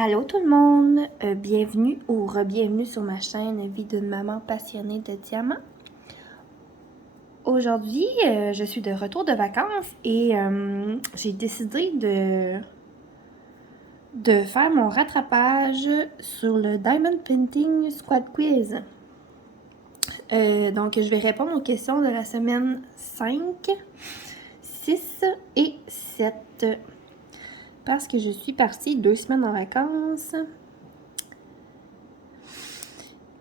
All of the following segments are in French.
Allô tout le monde, bienvenue ou re-bienvenue sur ma chaîne Vie d'une maman passionnée de diamants. Aujourd'hui, je suis de retour de vacances et j'ai décidé de faire mon rattrapage sur le Diamond Painting Squad Quiz. Donc, je vais répondre aux questions de la semaine 5, 6 et 7. Parce que je suis partie 2 semaines en vacances.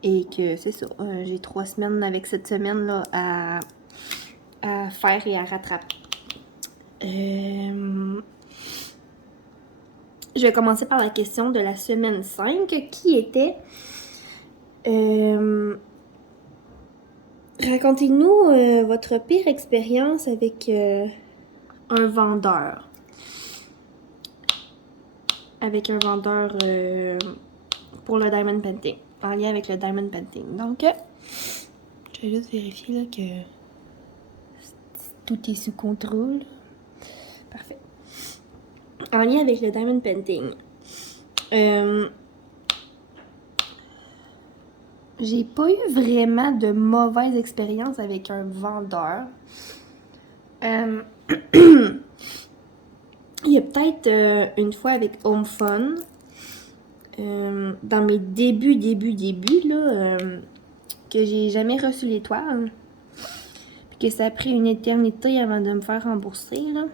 Et que c'est ça, j'ai 3 semaines avec cette semaine-là à faire et à rattraper. Je vais commencer par la question de la semaine 5 qui était racontez-nous votre pire expérience avec un vendeur. Avec un vendeur pour le Diamond Painting, en lien avec le Diamond Painting. Donc, je vais juste vérifier là, que tout est sous contrôle. Parfait. En lien avec le Diamond Painting. J'ai pas eu vraiment de mauvaise expérience avec un vendeur. Il y a peut-être une fois avec Home Fun, dans mes débuts, là, que j'ai jamais reçu l'étoile. Puis que ça a pris une éternité avant de me faire rembourser, là.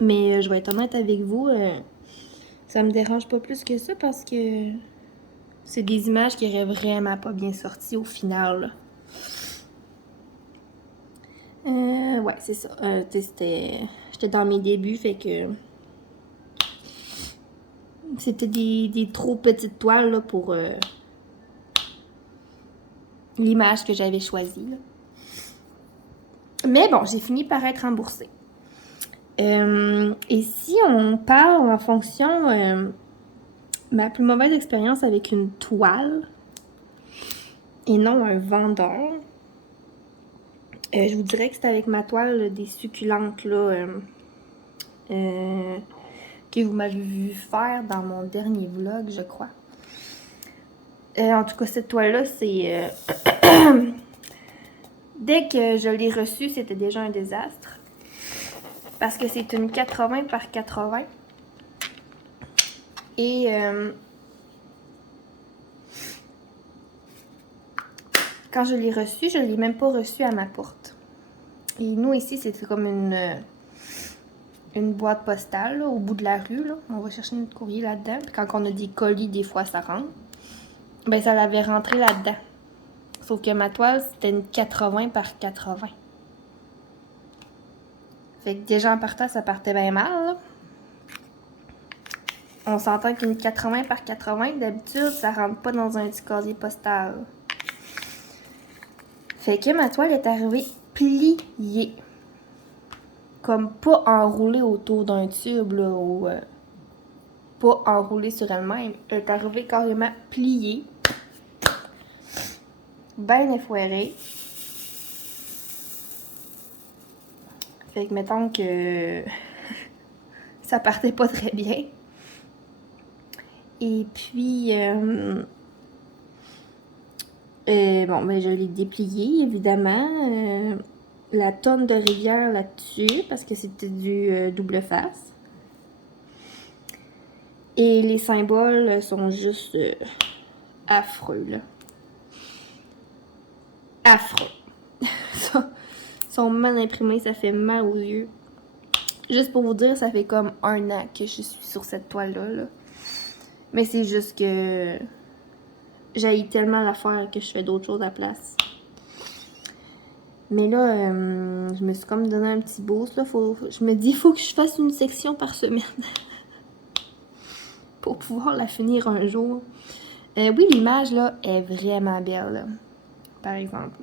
Mais je vais être honnête avec vous, ça me dérange pas plus que ça parce que c'est des images qui auraient vraiment pas bien sorti au final. Ouais, c'est ça. J'étais dans mes débuts, fait que c'était des trop petites toiles là, pour l'image que j'avais choisie. Là. Mais bon, j'ai fini par être remboursée. Et si on parle en fonction ma plus mauvaise expérience avec une toile et non un vendeur, je vous dirais que c'était avec ma toile des succulentes là, que vous m'avez vu faire dans mon dernier vlog, je crois. En tout cas, cette toile-là, c'est... Dès que je l'ai reçue, c'était déjà un désastre. Parce que c'est une 80 par 80. Et... quand je l'ai reçue, je ne l'ai même pas reçue à ma porte. Et nous, ici, c'était comme une boîte postale, là, au bout de la rue. Là. On va chercher notre courrier là-dedans. Puis quand on a des colis, des fois, ça rentre. Ben, ça l'avait rentré là-dedans. Sauf que ma toile, c'était une 80 par 80. Fait que déjà en partant, ça partait bien mal. Là. On s'entend qu'une 80 par 80, d'habitude, ça rentre pas dans un petit casier postal. Fait que ma toile est arrivée pliée. Comme pas enroulée autour d'un tube, là, ou pas enroulée sur elle-même. Elle est arrivée carrément pliée. Bien effoirée. Fait que mettons que ça partait pas très bien. Et puis, bon, ben je l'ai déplié, évidemment. La tonne de rivière là-dessus, parce que c'était du double face. Et les symboles sont juste affreux, là. Affreux. Ils sont mal imprimés, ça fait mal aux yeux. Juste pour vous dire, ça fait comme 1 an que je suis sur cette toile-là. Là. Mais c'est juste que j'haïs tellement l'affaire que je fais d'autres choses à la place. Mais là, je me suis comme donné un petit boost. Là. Je me dis, il faut que je fasse une section par semaine. Pour pouvoir la finir un jour. Oui, l'image, là, est vraiment belle, là. Par exemple.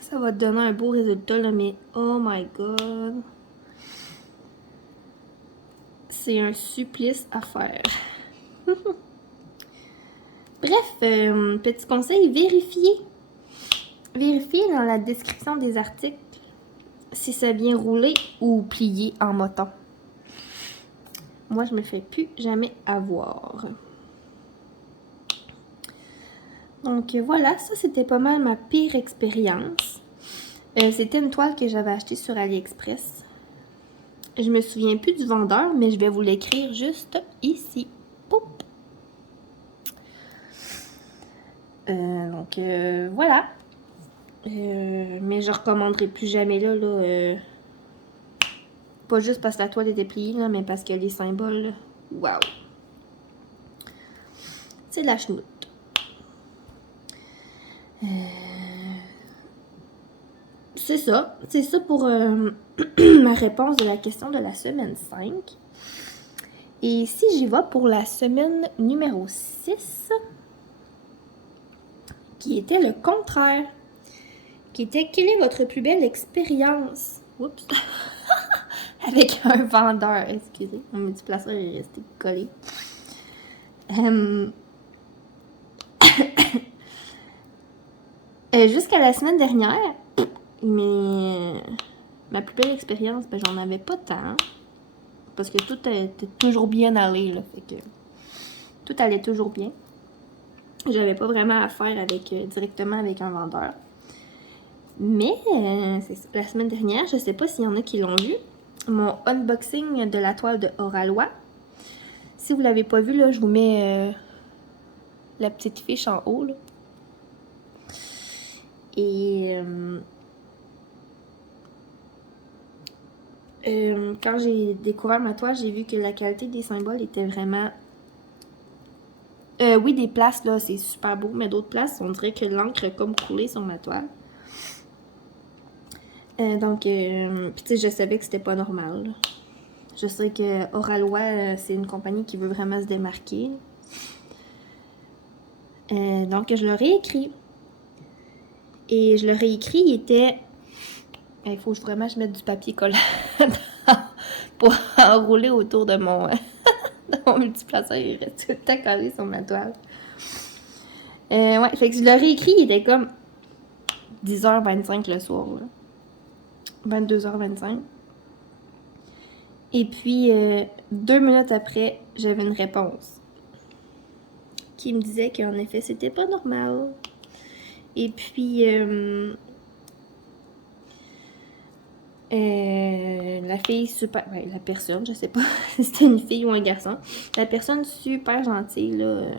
Ça va te donner un beau résultat, là, mais oh my god. C'est un supplice à faire. Bref, petit conseil, vérifiez. Vérifiez dans la description des articles si ça vient rouler ou plier en moton. Moi, je me fais plus jamais avoir. Donc voilà, ça c'était pas mal ma pire expérience. C'était une toile que j'avais achetée sur AliExpress. Je me souviens plus du vendeur, mais je vais vous l'écrire juste ici. Poup. Donc voilà. Mais je recommanderai plus jamais là. Pas juste parce que la toile était pliée, là, mais parce que les symboles, waouh! C'est de la chenoute. C'est ça. C'est ça pour ma réponse de la question de la semaine 5. Et si j'y vais pour la semaine numéro 6, qui était le contraire, qui était quelle est votre plus belle expérience? Oups! Avec un vendeur, excusez, mon multiplaceur est resté collé. Jusqu'à la semaine dernière, mais ma plus belle expérience, ben j'en avais pas tant. Parce que tout était toujours bien allé, là. Fait que tout allait toujours bien. J'avais pas vraiment affaire avec directement avec un vendeur. Mais c'est ça. La semaine dernière, je sais pas s'il y en a qui l'ont vu, mon unboxing de la toile de Oralois. Si vous l'avez pas vu, là, je vous mets la petite fiche en haut, là. Et quand j'ai découvert ma toile, j'ai vu que la qualité des symboles était vraiment... oui, des places, là, c'est super beau, mais d'autres places, on dirait que l'encre a comme coulé sur ma toile. Donc, puis tu sais, je savais que c'était pas normal, là. Je sais que Oralois, c'est une compagnie qui veut vraiment se démarquer. Donc, je leur ai écrit. Et je leur ai écrit, il était... Il faut vraiment que je mette du papier collant pour enrouler autour de mon, de mon multiplaceur. Il reste tout le temps collé sur ma toile. Ouais, fait que je leur ai écrit, il était comme 10h25 le soir, là. 22h25. Et puis, 2 minutes après, j'avais une réponse qui me disait qu'en effet, c'était pas normal. Et puis, la fille super... Ouais, la personne, je sais pas si c'était une fille ou un garçon. La personne super gentille, là. Tu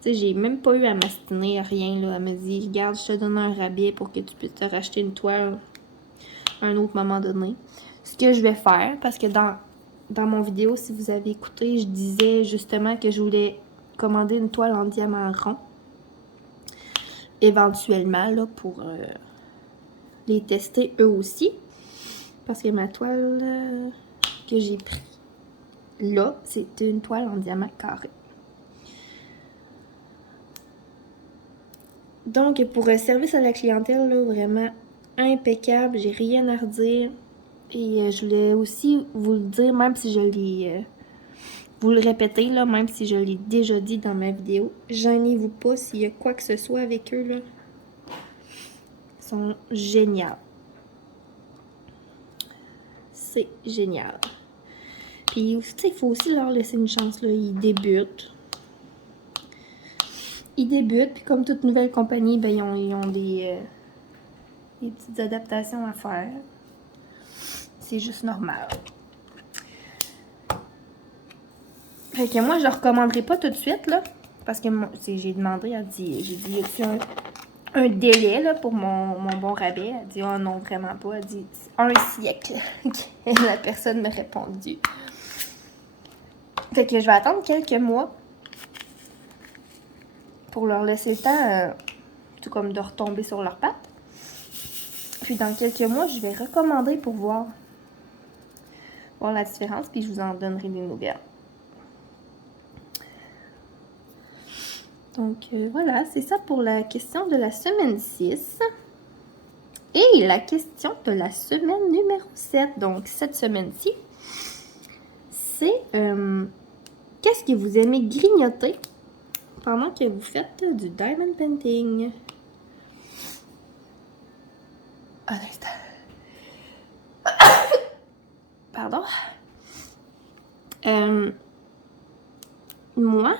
sais, j'ai même pas eu à m'astiner, rien, là. Elle me dit, regarde, je te donne un rabais pour que tu puisses te racheter une toile à un autre moment donné. Ce que je vais faire, parce que dans mon vidéo, si vous avez écouté, je disais justement que je voulais commander une toile en diamant rond. Éventuellement, là, pour les tester eux aussi. Parce que ma toile que j'ai pris là, c'est une toile en diamant carré. Donc, pour service à la clientèle, là, vraiment impeccable. J'ai rien à redire. Et je voulais aussi vous le dire, même si je l'ai... vous le répétez, là, même si je l'ai déjà dit dans ma vidéo. Gênez-vous pas s'il y a quoi que ce soit avec eux, là. Ils sont géniaux. C'est génial. Puis, tu sais, il faut aussi leur laisser une chance, là. Ils débutent. Puis comme toute nouvelle compagnie, ben, ils ont des petites adaptations à faire. C'est juste normal. Fait que moi, je ne recommanderais pas tout de suite, là. Parce que j'ai demandé, j'ai dit, y a-t-il un délai, là, pour mon bon rabais? Elle dit, oh non, vraiment pas. Elle dit, 1 siècle. Et la personne m'a répondu. Fait que je vais attendre quelques mois pour leur laisser le temps, tout comme de retomber sur leurs pattes. Puis dans quelques mois, je vais recommander pour voir la différence, puis je vous en donnerai des nouvelles. Donc voilà, c'est ça pour la question de la semaine 6. Et la question de la semaine numéro 7. Donc cette semaine-ci, c'est qu'est-ce que vous aimez grignoter pendant que vous faites du diamond painting? Un instant. Pardon. Moi,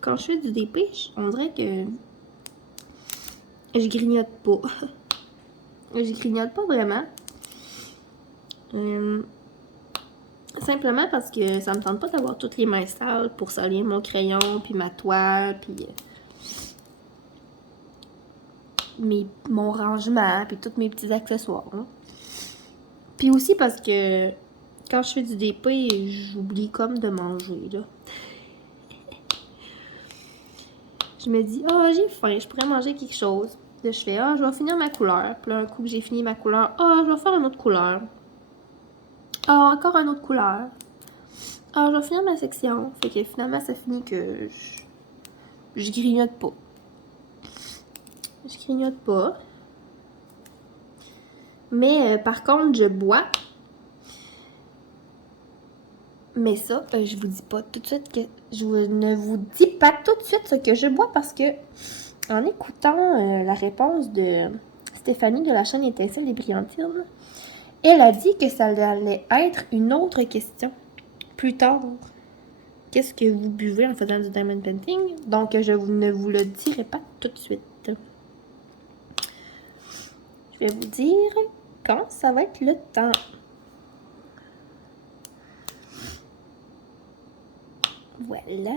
quand je fais du DP, on dirait que je grignote pas. Je grignote pas vraiment. Simplement parce que ça me tente pas d'avoir toutes les mains sales pour salir mon crayon, puis ma toile, puis mon rangement, puis tous mes petits accessoires. Hein. Puis aussi parce que quand je fais du DP, j'oublie comme de manger, là. Je me dis, ah, j'ai faim, je pourrais manger quelque chose. Là, je fais, ah, je vais finir ma couleur. Puis là, un coup que j'ai fini ma couleur, ah, je vais faire une autre couleur. Ah, encore une autre couleur. Ah, je vais finir ma section. Fait que finalement, ça finit que je grignote pas. Je grignote pas. Mais par contre, je bois. Mais ça, je vous dis pas tout de suite que... Je ne vous dis pas tout de suite ce que je bois parce que en écoutant la réponse de Stéphanie de la chaîne Étincelle des Brillantines, elle a dit que ça allait être une autre question plus tard. Qu'est-ce que vous buvez en faisant du diamond painting? Donc, je ne vous le dirai pas tout de suite. Je vais vous dire quand ça va être le temps. Voilà.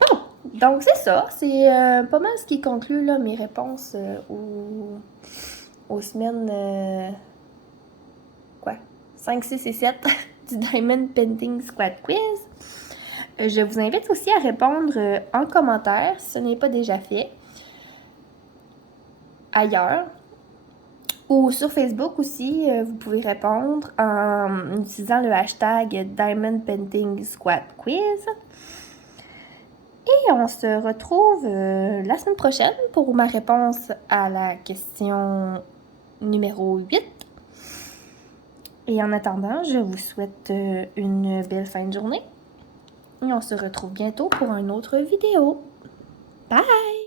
Bon, donc c'est ça. C'est pas mal ce qui conclut là, mes réponses aux semaines 5, 6 et 7 du Diamond Painting Squad Quiz. Je vous invite aussi à répondre en commentaire si ce n'est pas déjà fait ailleurs. Ou sur Facebook aussi, vous pouvez répondre en utilisant le hashtag Diamond Painting Squad Quiz. Et on se retrouve la semaine prochaine pour ma réponse à la question numéro 8. Et en attendant, je vous souhaite une belle fin de journée. Et on se retrouve bientôt pour une autre vidéo. Bye!